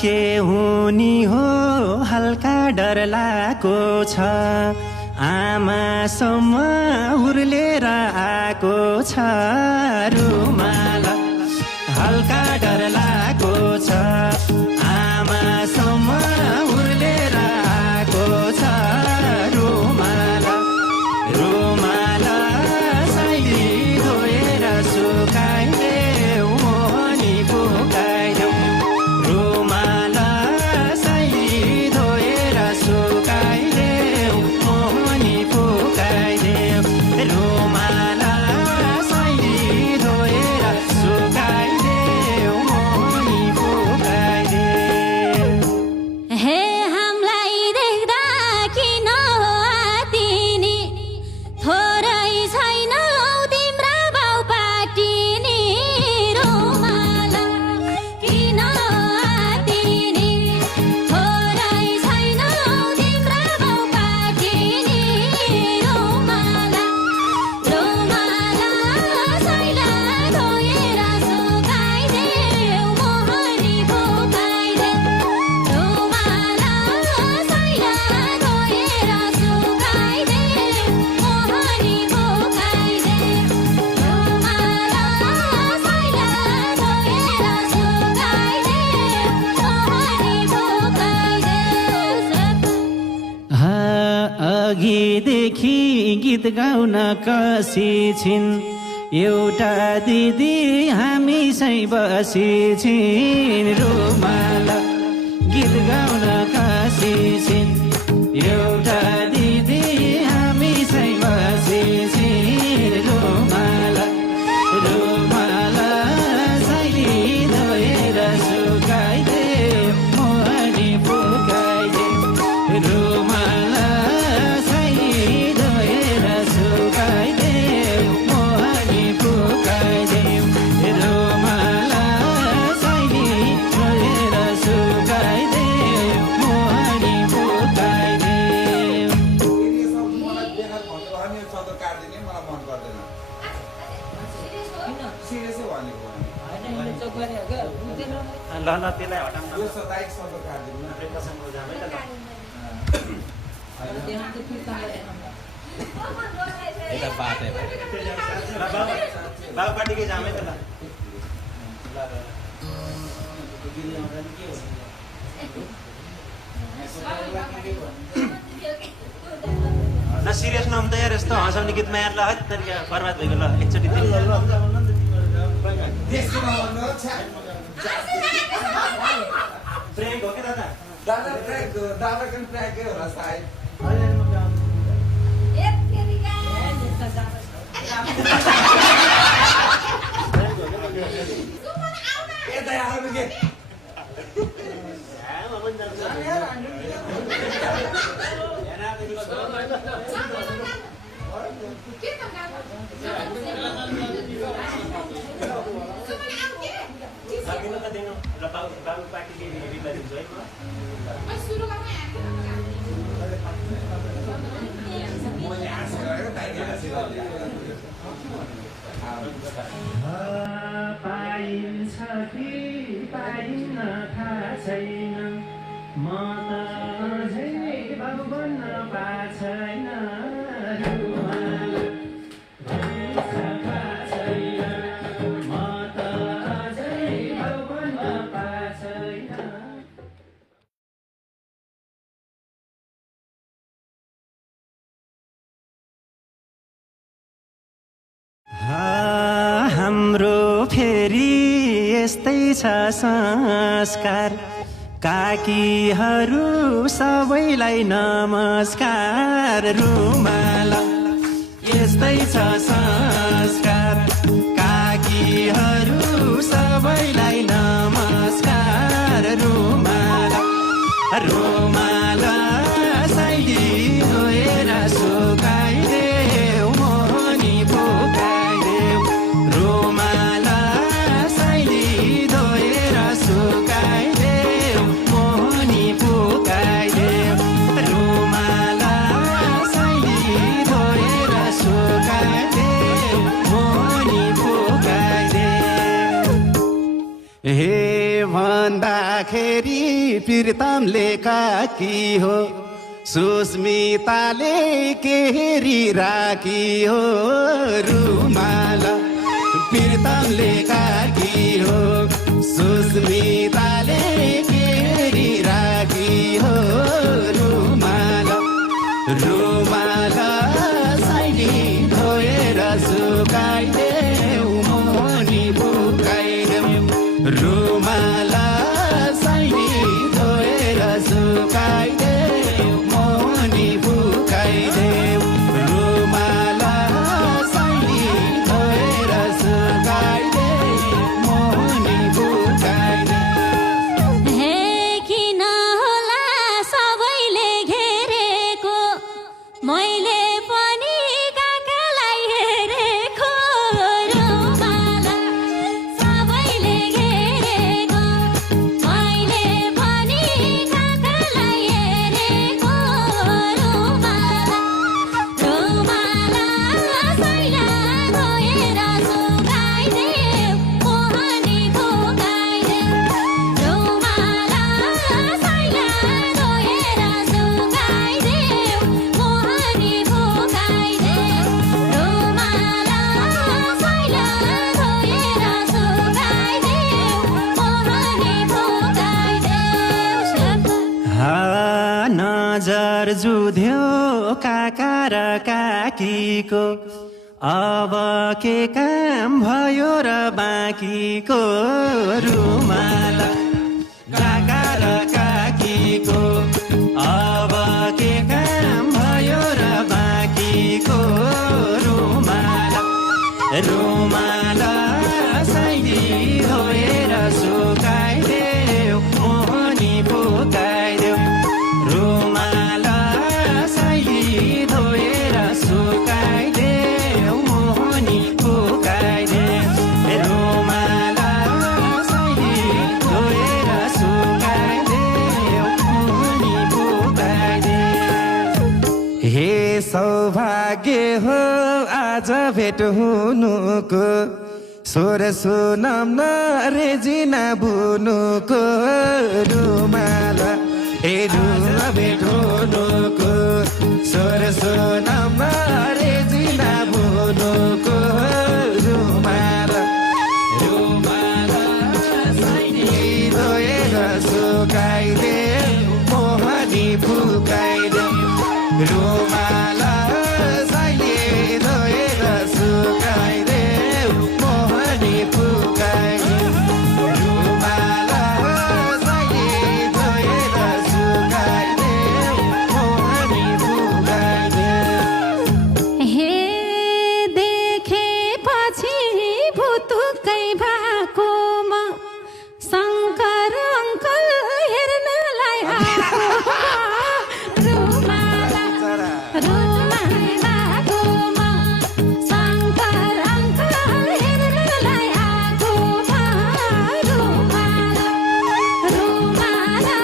के हुनी हो हल्का डर लागेको छ आमासम्म हुर्लेर आएको छ रुमाल हल्का डर लागेको छ आमासम्म हुर्लेर आएको छ रुमाल रुमाल साइली धोएर सुकाइदेऊ मोहनी फुकाइदेऊ रुमाल साइली धोएर सुकाइदेऊ मोहनी फुकाइदेऊ रुमाल साइली धोएर सुकाइदेऊ मोहनी फुकाइदेऊ हे हामीलाई देख्दा किन आतिनी थोरै छैन तिम्रा बाउपाटिनी रुमाल किन आतिनी थोरै छैन तिम्रा बाउपाटिनी रुमाल रुमाल साइला धोएर सुकाइदेऊ मोहनी फुकाइदेऊ रुमाल साइला धोएर सुकाइदेऊ मोहनी फुकाइदेऊ रुमाल साइला धोएर सुकाइदेऊ मोहनी फुकाइदेऊ अघिदेखि गीत गाउन कसी छिन् एउटा दिदी हामीसँगै बसी छिन् रुमाल गीत गाउन कसी छिन् एउटा दिदी हामीसँगै बसी छिन् रुमाल रुमाल साइली धोएर सुकाइदेऊ मोहनी फुकाइदेऊ रुमाल साइली धोएर सुकाइदेऊ मोहनी फुकाइदेऊ रुमाल साइली धोएर सुकाइदेऊ मोहनी फुकाइदेऊ मलाई बेकार भन्नु भयो नि शब्द काट्दिने मलाई मन पर्दैन सिरियसै भनेको ल ल त्यसलाई हटाउन यो सदायिक शब्द काट्दिनु यता बाटो बाबुपाटीकै जामै त ल ल सिरियस नहुँ त यार यस्तो हँसाउने गीतमा यार ल है तरिका बर्बाद भइगयो ल एकचोटि देशमा भन्नु ब्रेक हो कि दादा दादा ट्र्याक दादा पनि ट्र्याकै होला सायद यता आउनु के बाबुपाटीले रिप्लाई दिन्छु है पाइन्छ कि पाइन्न थाहा छैन म त अझै बाबु बन्न पाएको छैन रुमाल पाइन्छ थाहा छैन म त अझै बाबु बन्न पाएको छैन हाम्रो फेरि यस्तै छ संस्कार काकीहरू सबैलाई नमस्कार रुमाल यस्तै छ संस्कार काकीहरू सबैलाई नमस्कार रुमाल रुमाल साइली धोएर सुकाइदेऊ मोहनी फुकाइदेऊ रुमाल साइली धोएर सुकाइदेऊ मोहनी फुकाइदेऊ रुमाल साइली धोएर सुकाइदेऊ मोहनी फुकाइदेऊ हे भन्दाखेरि प्रितमले काकी हो सुस्मिताले केरी राखी हो रुमाल प्रितमले काकी हो सुस्मिताले केरी राखी हो रुमाल रुमाल साइली धोएर सुकाइदेऊ मोहनी फुकाइदेऊ रुमाल साइली धोएर सुकाइदेऊ मोहनी फुकाइदेऊ रुमाल साइली धोएर सुकाइदेऊ मोहनी फुकाइदेऊ हे किन होला सबैले घेरेको मैले पनि काकालाई हेरेको रुमाला सबैले घेरेको मैले पनि काकालाई हेरेको रुमाला रुमाला सैला धोएर सुकाइदेऊ मोहनी फुकाइदेऊ रुमाला सैला धोएर सुकाइदेऊ मोहनी फुकाइदेऊ रुमाला सैला धोएर सुकाइदेऊ मोहनी फुकाइदेऊ नजर जुध्यो काका र काकीको अब के काम भयो र बाँकीको रुमाल काका र काकीको अब के काम भयो र बाँकीको रुमाल रुमाल साइली धोएर सुकाइदेऊ मोहनी फुकाइदेऊ रुमाल साइली धोएर सुकाइदेऊ मोहनी फुकाइदेऊ रुमाल साइली धोएर सुकाइदेऊ मोहनी फुकाइदेऊ हे सौभाग्य हो आज भेट हुनुको स्वर सुनम न रेजिना बुनुको रुमाल हे रुमा भेट हुनुको स्वर सुनम न रेजिना बुनुको रुमाल रुमाल साइली धोएर सुकाइदेऊ मोहनी फुकाइदेऊ रुमाल साइली धोएर सुकाइदेऊ मोहनी फुकाइदेऊ रुमाल साइली धोएर सुकाइदेऊ मोहनी फुकाइदेऊ हे देखेपछि भुतुकै भएको म शङ्कर अङ्कल हेर्नलाई आएको रुमाला भएको म शङ्कर अङ्कल हेर्नलाई आएको रुमाला रुमाला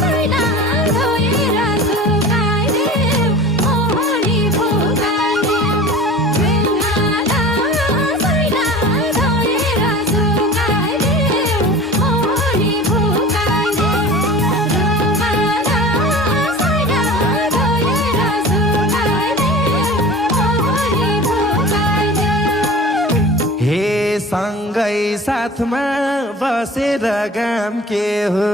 सैला धोएर सुकाइदेऊ मोहनी फुकाइदेऊ रुमाला सैला धोएर सुकाइदेऊ मोहनी फुकाइदेऊ रुमाला सैला धोएर सुकाइदेऊ मोहनी फुकाइदेऊ हे सँगै साथमा बसेर गाम के हो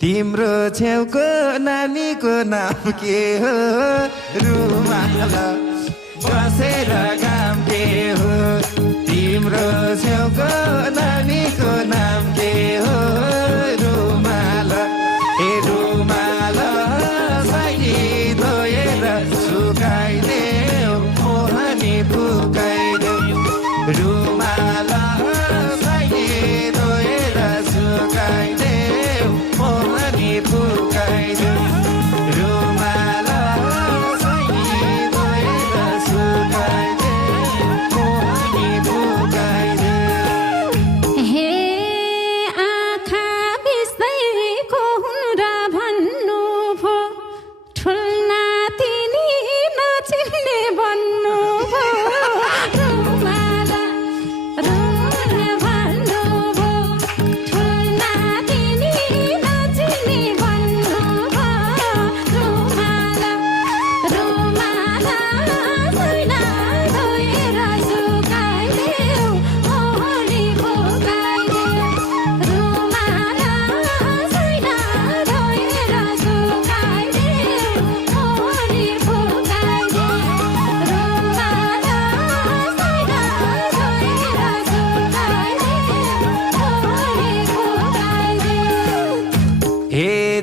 तिम्रो छेउको नानीको नाम के हो रुमाल बसेर गाम के हो तिम्रो छेउको नानीको नाम के हो रुमाल हे रुमाल साइली धोएर सुकाइदेऊ मोहनी फुकाइदेऊ रुमाल साइली धोएर सुकाइदेऊ मोहनी फुकाइदेऊ रुमाल साइली धोएर सुकाइदेऊ मोहनी फुकाइदेऊ हे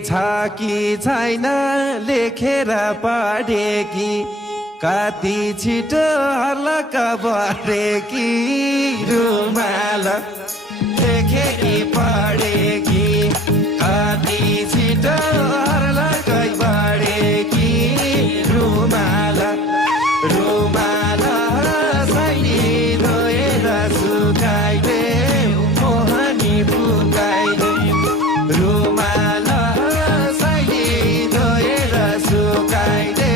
छ कि छैन लेखेर पढेकी कति छिटो हर्लक बढेकी रुमाल लेखेकी पढेकी कति छिटो हर्लक बढेकी रुमाल रुमाल सैली धोएर सुकाइदे मोहनी फुकाइदे रुमाल सैली धोएर सुकाइदे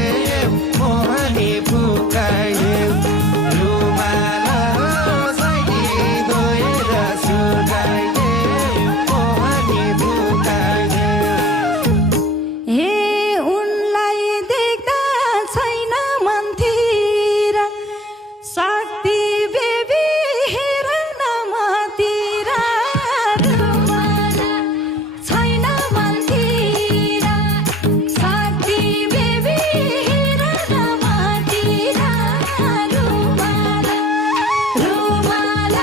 मोहनी फुकाइदे रुमाल सैली धोएर सुकाइदे मोहनी फुकाइदे हे उनलाई देख्दा छैन मनतिर शक्ति बेबी हेर न मतिर रुमाल छैन मनतिर शक्ति बेबी हेर न मतिर रुमाल रुमाल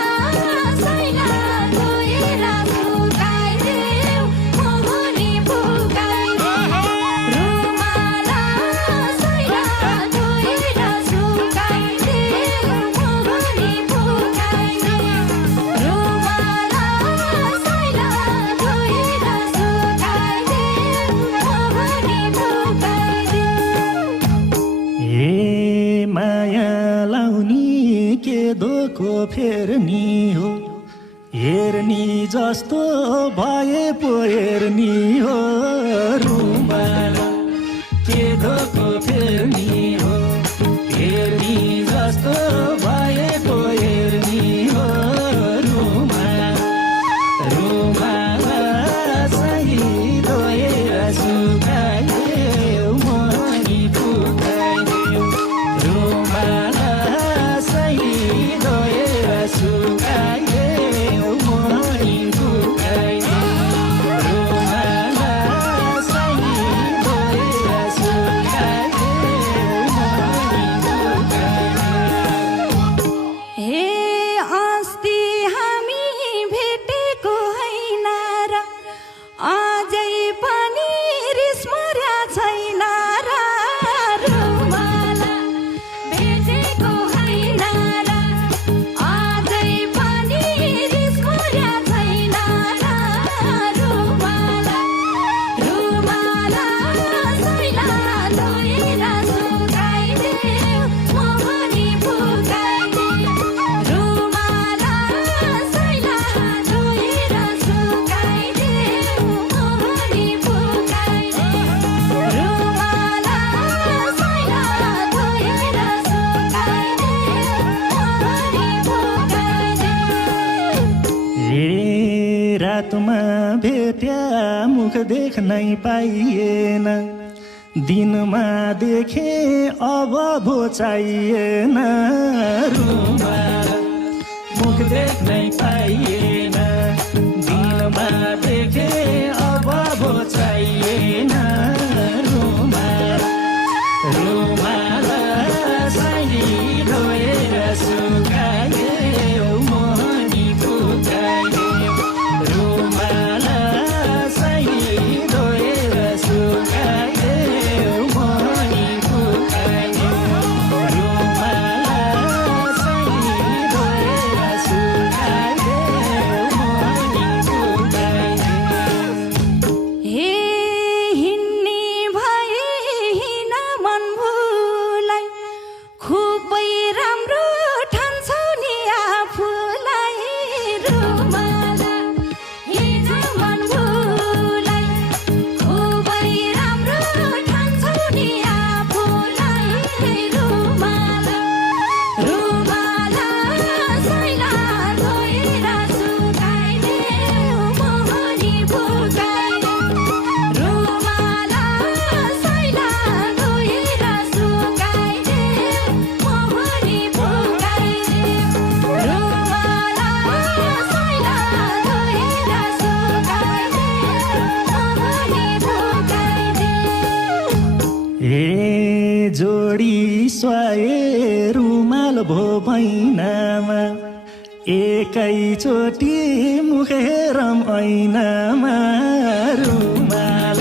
छैन धोएर सुकाइदेऊ मोहनी फुकाइदेऊ रुमाल छैन धोएर सुकाइदेऊ मोहनी फुकाइदेऊ रुमाल छैन धोएर सुकाइदेऊ मोहनी फुकाइदेऊ हे माया लाउनी के दोको फेर्नी हो हेर्नी जस्तो भए पो हेर्नी हो रुमाल के दोको फेर्नी हो हेर्नी जस्तो भए पो हेर्नी हो रुमाल रुमाल सही धोएर सुकाइदेऊ मोहनी फुकाइदेऊ रुमाल सही धोएर सुकाइदेऊ मोहनी फुकाइदेऊ रुमाल सही धोएर सुकाइदेऊ मोहनी फुकाइदेऊ हे अस्ति हामी भेटेको होइन र अझै पनि रिस मर्या छैन र रुमाल भेटेको होइन र अझै पनि रिस मर्या छैन र रुमाल रुमाल छैन धोएर सुकाइदेऊ मोहनी फुकाइदेऊ रुमाल छैन धोएर सुकाइदेऊ मोहनी फुकाइदेऊ रुमाल छैन धोएर सुकाइदेऊ मोहनी फुकाइदेऊ हे रातमा भेट्या मुख देख्नै पाइएन दिनमा देखे अब भो चाहिएन रुमाल मुख देख्नै पाइएन दिनमा देखे अब भो चाहिएन रुमाल रुमाल सही धोएर सुकाइदेऊ मोहनी फुकाइदेऊ रुमाल सही धोएर सुकाइदेऊ मोहनी फुकाइदेऊ रुमाल सही धोएर सुकाइदेऊ मोहनी फुकाइदेऊ हे हिन्नी भए हिँड मन भुलाई खुबै राम्रो ठान्छौ नि आफूलाई रुमाल हिँड मन भुलाई खुबै राम्रो ठान्छौ नि आफूलाई रुमाल रुमाल छैन धोएर सुकाइदेऊ मोहनी फुकाइदेऊ रुमाल छैन धोएर सुकाइदेऊ मोहनी फुकाइदेऊ रुमाल छैन धोएर सुकाइदेऊ मोहनी फुकाइदेऊ हे जोडी स्वाए रुमाल भो महिनामा एकैचोटि मुख हेरौँ ऐनामा रुमाल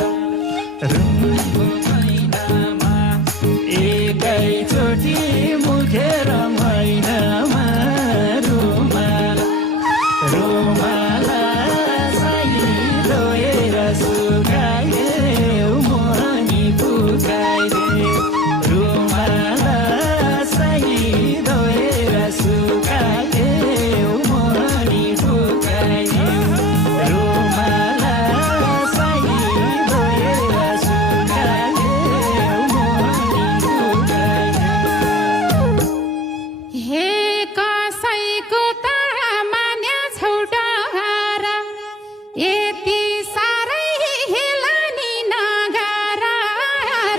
यति साह्रै हेलानी नगारा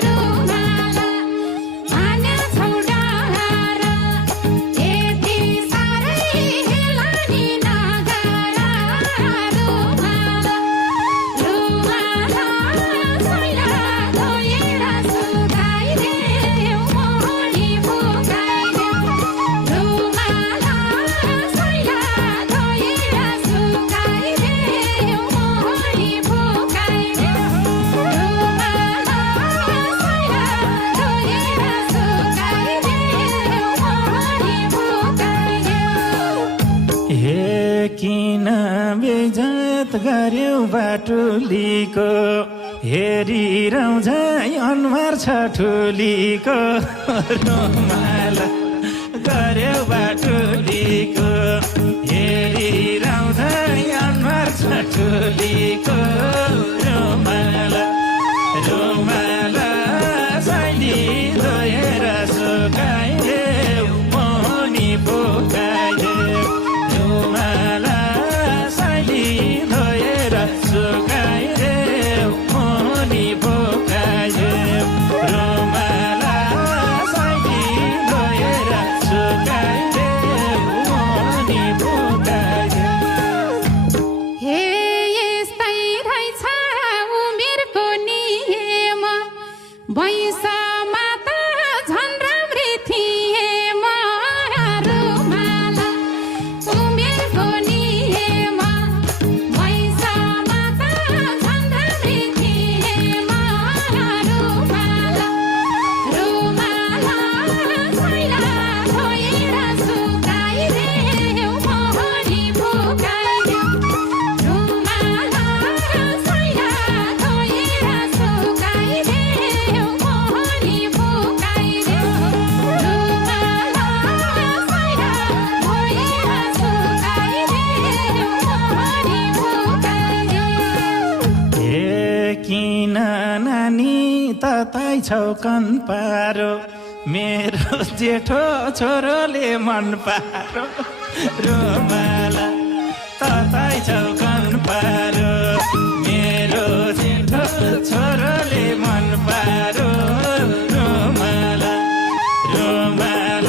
रुमाल मान्या छौ डर यति साह्रै हेलानी नगारा रुमाल रुमाल सैला धोएर सुकाइदेऊ मोहनी फुकाइदेऊ रुमाल सैला धोएर सुकाइदेऊ मोहनी फुकाइदेऊ रुमाल सैला धोएर सुकाइदेऊ मोहनी फुकाइदेऊ हे किन बेइज्जत गर्यौ बाटुलीको हेरिरहन्छ अनुहार छ ठुलीको रुमाल गर्यौ बाटुलीको हेरिरहन्छ अनुहार छ ठुलीको रुमाल रुमाल शैली धोएर सुकाइदेऊ मोहनी फुकाइदेऊ रुमाल शैली धोएर सुकाइदेऊ मोहनी फुकाइदेऊ रुमाल शैली धोएर सुकाइदेऊ मोहनी फुकाइदेऊ हे यस्तै रहेछ उमेरको नियम वैशमा त झन् राम्री थिए म रुमाल उमेरको नियम वैशमा त झन् राम्री थिए म रुमाल रुमाल सैला धोएर सुकाइदेऊ मोहनी फुकाइदेऊ रुमाल सैला धोएर सुकाइदेऊ मोहनी फुकाइदेऊ रुमाल सैला धोएर सुकाइदेऊ मोहनी फुकाइदेऊ हे किन नानी तताई छौ कन पारो मेरो जेठो छोरोले मन पारो रुमाल तताई छौ कन पारो मेरो जेठो छोरोले मन पारो रुमाल रुमाल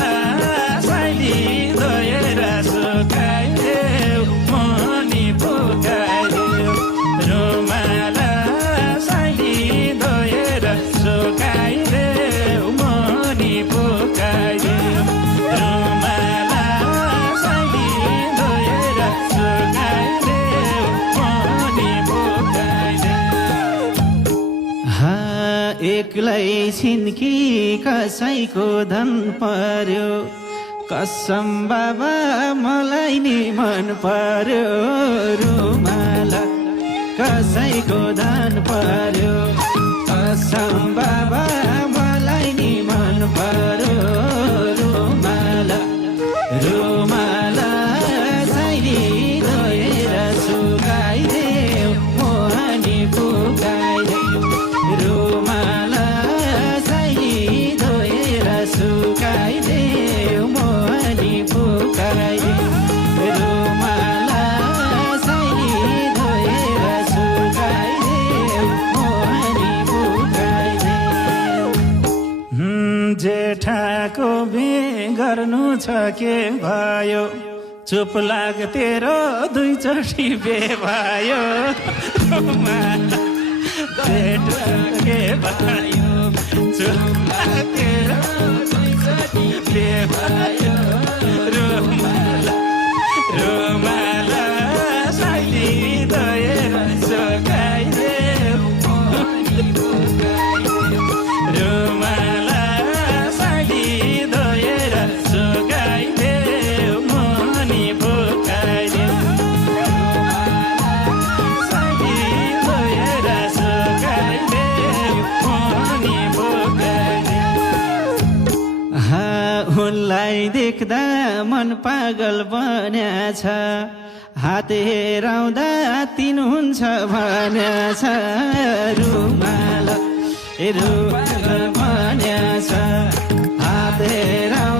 शैली धोएर सुकाइदेऊ मोहनी फुकाइदेऊ रुमाल शैली धोएर सुकाइदेऊ मोहनी फुकाइदेऊ रुमाल शैली धोएर सुकाइदेऊ मोहनी फुकाइदेऊ एक्लै छिन्की कसैको धन पर्यो कसम बाबा मलाई नि मन पर्यो रुमाल कसैको धन पर्यो कसम बाबा मलाई नि मन पर्यो रुमाल रुमाल शैली धोएर सुकाइदेऊ मोहनी फुकाइदेऊ रुमाल शैली धोएर सुकाइदेऊ मोहनी फुकाइदेऊ रुमाल शैली धोएर सुकाइदेऊ मोहनी फुकाइदेऊ जेठाको बे गर्नु छ के भयो चुप लाग तेरो दुईचोटि बे भयो रुमाल जेठा के भयो चुप लाग तेरो दुईचोटि बे भयो रुमाल रुमाल शैली धोएर सुकाइदेऊ मोहनी फुकाइदेऊ रुमाल शैली धोएर सुकाइदेऊ मोहनी फुकाइदेऊ शैली धोएर सुकाइदेऊ मोहनी फुकाइदेऊ उनलाई देख्दा मन पागल बन्याछ हात हेराउँदा तिन हुन्छ भन्याछ रुमाल रुमाल भन्याछ हात हेराउँदा